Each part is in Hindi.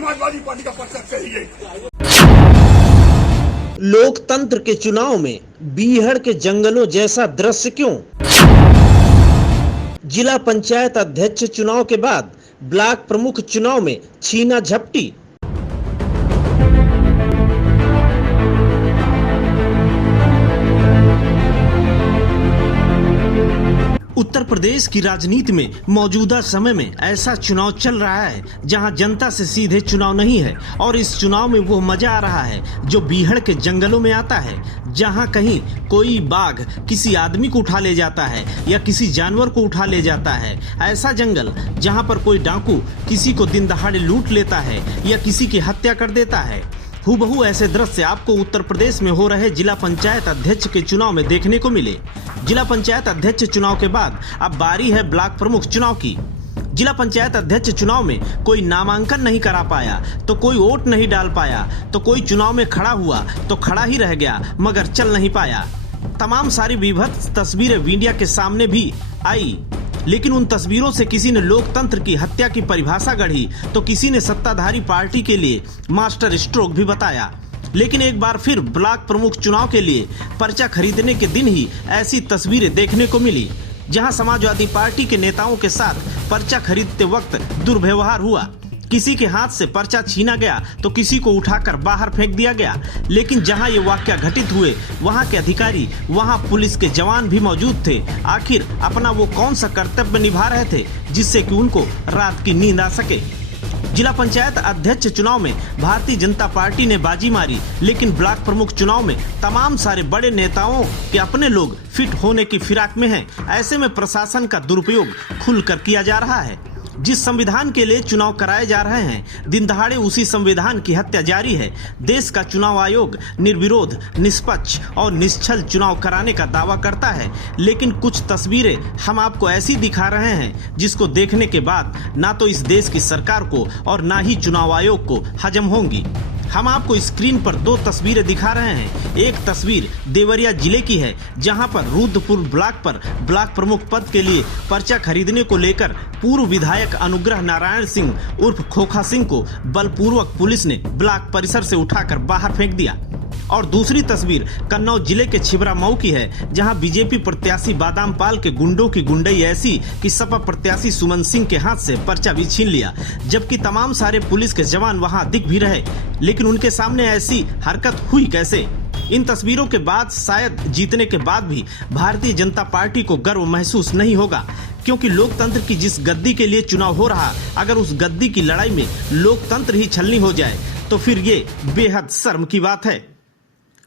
समाजवादी पार्टी का पर्चा चाहिए। लोकतंत्र के चुनाव में बीहड़ के जंगलों जैसा दृश्य क्यों? जिला पंचायत अध्यक्ष चुनाव के बाद ब्लॉक प्रमुख चुनाव में छीना झपटी। उत्तर प्रदेश की राजनीति में मौजूदा समय में ऐसा चुनाव चल रहा है जहां जनता से सीधे चुनाव नहीं है और इस चुनाव में वो मजा आ रहा है जो बीहड़ के जंगलों में आता है, जहां कहीं कोई बाघ किसी आदमी को उठा ले जाता है या किसी जानवर को उठा ले जाता है। ऐसा जंगल जहां पर कोई डाकू किसी को दिन दहाड़े लूट लेता है या किसी की हत्या कर देता है। हूबहू ऐसे दृश्य आपको उत्तर प्रदेश में हो रहे जिला पंचायत अध्यक्ष के चुनाव में देखने को मिले। जिला पंचायत अध्यक्ष चुनाव के बाद अब बारी है ब्लॉक प्रमुख चुनाव की। जिला पंचायत अध्यक्ष चुनाव में कोई नामांकन नहीं करा पाया तो कोई वोट नहीं डाल पाया, तो कोई चुनाव में खड़ा हुआ तो खड़ा ही रह गया मगर चल नहीं पाया। तमाम सारी विभत्स तस्वीरें मीडिया के सामने भी आई, लेकिन उन तस्वीरों से किसी ने लोकतंत्र की हत्या की परिभाषा गढ़ी तो किसी ने सत्ताधारी पार्टी के लिए मास्टर स्ट्रोक भी बताया। लेकिन एक बार फिर ब्लॉक प्रमुख चुनाव के लिए पर्चा खरीदने के दिन ही ऐसी तस्वीरें देखने को मिली जहां समाजवादी पार्टी के नेताओं के साथ पर्चा खरीदते वक्त दुर्व्यवहार हुआ। किसी के हाथ से पर्चा छीना गया तो किसी को उठाकर बाहर फेंक दिया गया। लेकिन जहां ये वाकया घटित हुए वहां के अधिकारी, वहां पुलिस के जवान भी मौजूद थे। आखिर अपना वो कौन सा कर्तव्य निभा रहे थे जिससे कि उनको रात की नींद आ सके। जिला पंचायत अध्यक्ष चुनाव में भारतीय जनता पार्टी ने बाजी मारी, लेकिन ब्लॉक प्रमुख चुनाव में तमाम सारे बड़े नेताओं के अपने लोग फिट होने की फिराक में हैं। ऐसे में प्रशासन का दुरुपयोग खुलकर किया जा रहा है। जिस संविधान के लिए चुनाव कराए जा रहे हैं, दिन दहाड़े उसी संविधान की हत्या जारी है। देश का चुनाव आयोग निर्विरोध, निष्पक्ष और निश्चल चुनाव कराने का दावा करता है, लेकिन कुछ तस्वीरें हम आपको ऐसी दिखा रहे हैं जिसको देखने के बाद ना तो इस देश की सरकार को और ना ही चुनाव आयोग को हजम होंगी। हम आपको स्क्रीन पर दो तस्वीरें दिखा रहे हैं। एक तस्वीर देवरिया जिले की है जहां पर रुद्रपुर ब्लॉक पर ब्लॉक प्रमुख पद के लिए पर्चा खरीदने को लेकर पूर्व विधायक अनुग्रह नारायण सिंह उर्फ खोखा सिंह को बलपूर्वक पुलिस ने ब्लॉक परिसर से उठाकर बाहर फेंक दिया। और दूसरी तस्वीर कन्नौज जिले के छिबरा मऊ की है जहां बीजेपी प्रत्याशी बादाम पाल के गुंडों की गुंडई ऐसी कि सपा प्रत्याशी सुमन सिंह के हाथ से पर्चा भी छीन लिया, जबकि तमाम सारे पुलिस के जवान वहां दिख भी रहे, लेकिन उनके सामने ऐसी हरकत हुई कैसे। इन तस्वीरों के बाद शायद जीतने के बाद भी भारतीय जनता पार्टी को गर्व महसूस नहीं होगा, क्योंकि लोकतंत्र की जिस गद्दी के लिए चुनाव हो रहा, अगर उस गद्दी की लड़ाई में लोकतंत्र ही छलनी हो जाए तो फिर ये बेहद शर्म की बात है।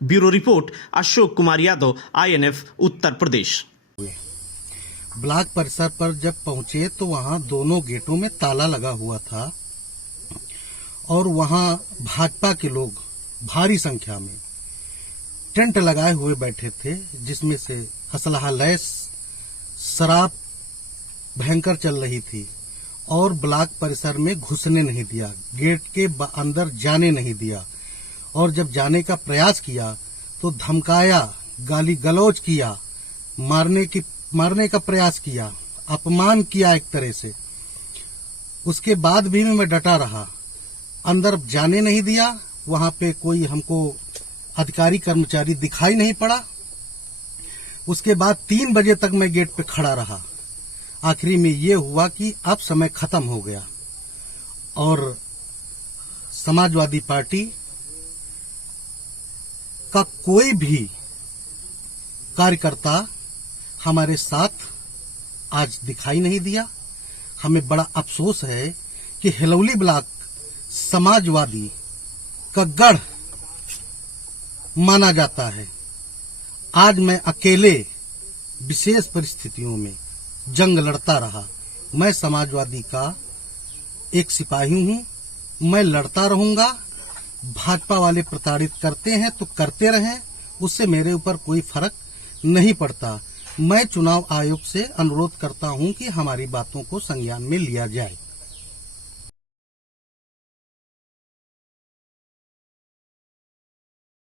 Bureau report Ashok Kumar Yadav, INF Uttar Pradesh. Block परिसर पर जब पहुंचे तो वहां दोनों गेटों में ताला लगा हुआ था और वहां भाजपा के लोग भारी संख्या में टेंट लगाए हुए बैठे थे, जिसमें से असलहा लैस शराब भयंकर चल रही थी और ब्लॉक परिसर में घुसने नहीं दिया, गेट के अंदर जाने नहीं दिया और जब जाने का प्रयास किया तो धमकाया, गाली गलौज किया, मारने का प्रयास किया, अपमान किया एक तरह से। उसके बाद भी मैं डटा रहा, अंदर जाने नहीं दिया। वहां पे कोई हमको अधिकारी कर्मचारी दिखाई नहीं पड़ा। उसके बाद 3 बजे तक मैं गेट पे खड़ा रहा। आखिरी में ये हुआ कि अब समय खत्म हो गया और समाजवादी पार्टी का कोई भी कार्यकर्ता हमारे साथ आज दिखाई नहीं दिया। हमें बड़ा अफसोस है कि हिलौली ब्लॉक समाजवादी का गढ़ माना जाता है। आज मैं अकेले विशेष परिस्थितियों में जंग लड़ता रहा। मैं समाजवादी का एक सिपाही हूं, मैं लड़ता रहूंगा। भाजपा वाले प्रताड़ित करते हैं तो करते रहें, उससे मेरे ऊपर कोई फर्क नहीं पड़ता। मैं चुनाव आयोग से अनुरोध करता हूं कि हमारी बातों को संज्ञान में लिया जाए।